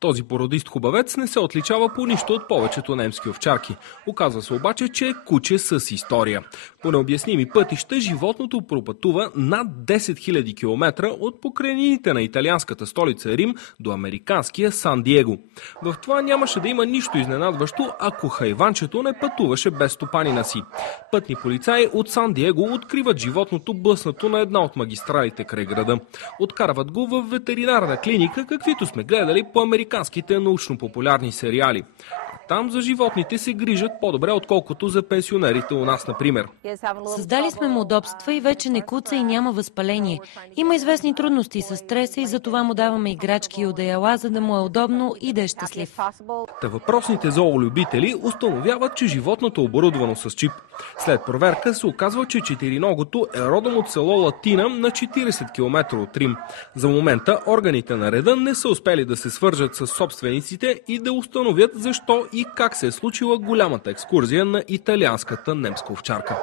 Този породист хубавец не се отличава по нищо от повечето немски овчарки. Оказва се обаче, че е куче с история. По необясними пътища животното пропътува над 10 000 км от покрайнините на италианската столица Рим до американския Сан Диего. В това нямаше да има нищо изненадващо, ако хайванчето не пътуваше без стопанина си. Пътни полицаи от Сан Диего откриват животното блъснато на една от магистралите край града. Откарват го в ветеринарна клиника, каквито сме гледали по американските научно-популярни сериали. Там за животните се грижат по-добре, отколкото за пенсионерите у нас, например. Създали сме му удобства и вече не куца и няма възпаление. Има известни трудности с стреса и затова му даваме играчки и одеяла, за да му е удобно и да е щастлив. Та въпросните зоолюбители установяват, че животното е оборудвано с чип. След проверка се оказва, че четириногото е родом от село Латина на 40 км от Рим. За момента органите на реда не са успели да се свържат с собствениците и да установят защо и как се е случила голямата екскурзия на италианската немска овчарка.